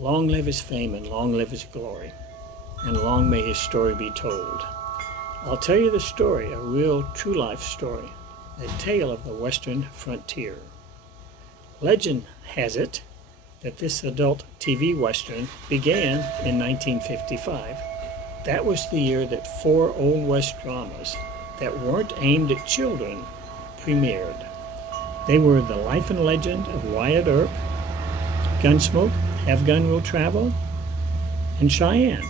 Long live his fame and long live his glory, and long may his story be told. I'll tell you the story, a real true life story, a tale of the Western frontier. Legend has it that this adult TV Western began in 1955. That was the year that 4 Old West dramas that weren't aimed at children premiered. They were The Life and Legend of Wyatt Earp, Gunsmoke, Have Gun Will Travel, and Cheyenne.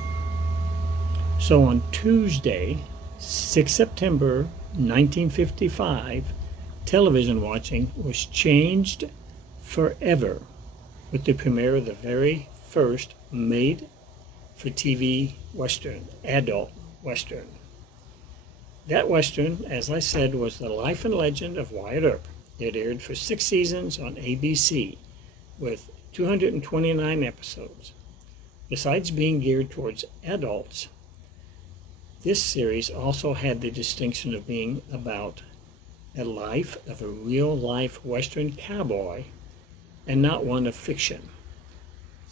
So on Tuesday, 6 September 1955, television watching was changed forever with the premiere of the very first made-for-TV Western, adult Western. That Western, as I said, was The Life and Legend of Wyatt Earp. It aired for 6 seasons on ABC with 229 episodes. Besides being geared towards adults, this series also had the distinction of being about a life of a real-life Western cowboy and not one of fiction.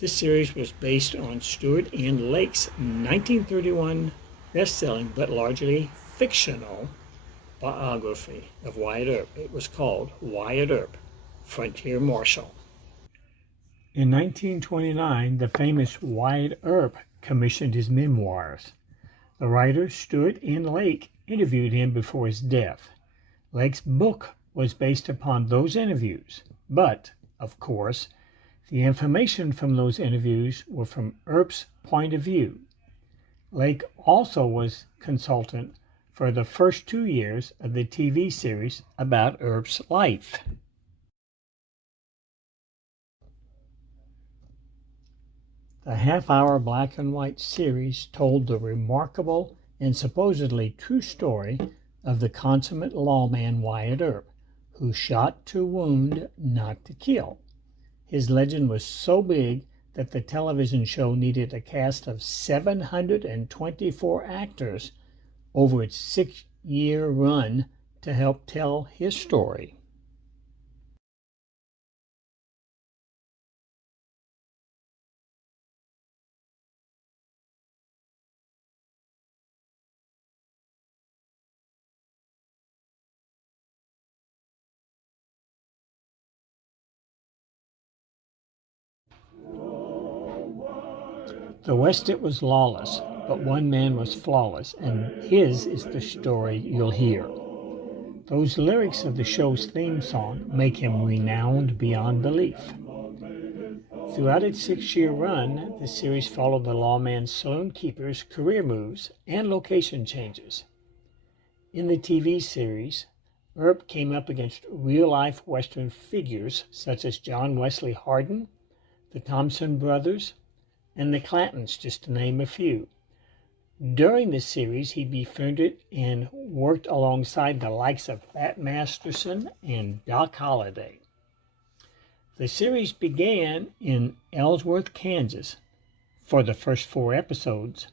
This series was based on Stuart N. Lake's 1931 best-selling but largely fictional biography of Wyatt Earp. It was called Wyatt Earp, Frontier Marshal. In 1929, the famous Wyatt Earp commissioned his memoirs. The writer, Stuart N. Lake, interviewed him before his death. Lake's book was based upon those interviews, but, of course, the information from those interviews were from Earp's point of view. Lake also was consultant for the first 2 years of the TV series about Earp's life. The half-hour black and white series told the remarkable and supposedly true story of the consummate lawman Wyatt Earp, who shot to wound, not to kill. His legend was so big that the television show needed a cast of 724 actors over its 6-year run to help tell his story. The West it was lawless, but one man was flawless, and his is the story you'll hear. Those lyrics of the show's theme song make him renowned beyond belief. Throughout its 6-year run, the series followed the lawman's saloon keeper's career moves and location changes. In the TV series, Earp came up against real-life Western figures such as John Wesley Hardin, the Thompson brothers, and the Clantons, just to name a few. During this series, he befriended and worked alongside the likes of Pat Masterson and Doc Holliday. The series began in Ellsworth, Kansas, for the first 4 episodes,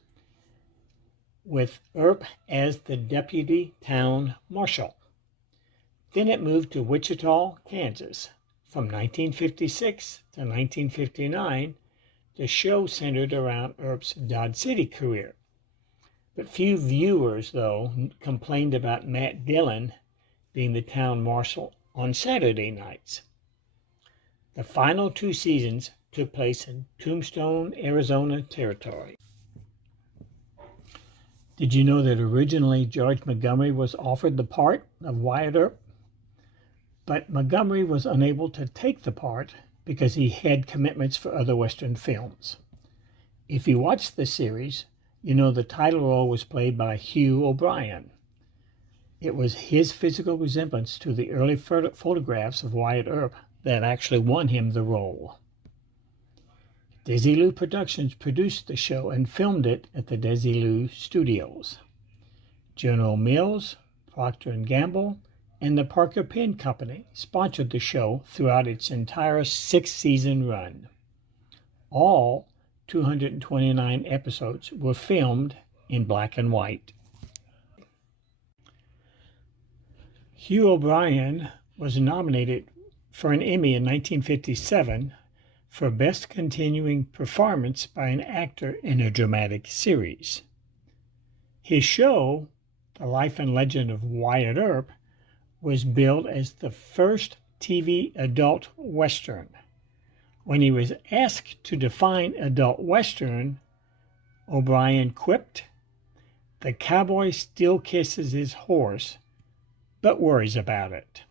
with Earp as the deputy town marshal. Then it moved to Wichita, Kansas. From 1956 to 1959, the show centered around Earp's Dodge City career. But few viewers, though, complained about Matt Dillon being the town marshal on Saturday nights. The final 2 seasons took place in Tombstone, Arizona territory. Did you know that originally George Montgomery was offered the part of Wyatt Earp? But Montgomery was unable to take the part because he had commitments for other Western films. If you watched the series, you know the title role was played by Hugh O'Brien. It was his physical resemblance to the early photographs of Wyatt Earp that actually won him the role. Desilu Productions produced the show and filmed it at the Desilu Studios. General Mills, Procter & Gamble, and the Parker Pen Company sponsored the show throughout its entire 6-season run. All 229 episodes were filmed in black and white. Hugh O'Brien was nominated for an Emmy in 1957 for Best Continuing Performance by an Actor in a Dramatic Series. His show, The Life and Legend of Wyatt Earp, was billed as the first TV adult Western. When he was asked to define adult Western, O'Brien quipped, "The cowboy still kisses his horse, but worries about it."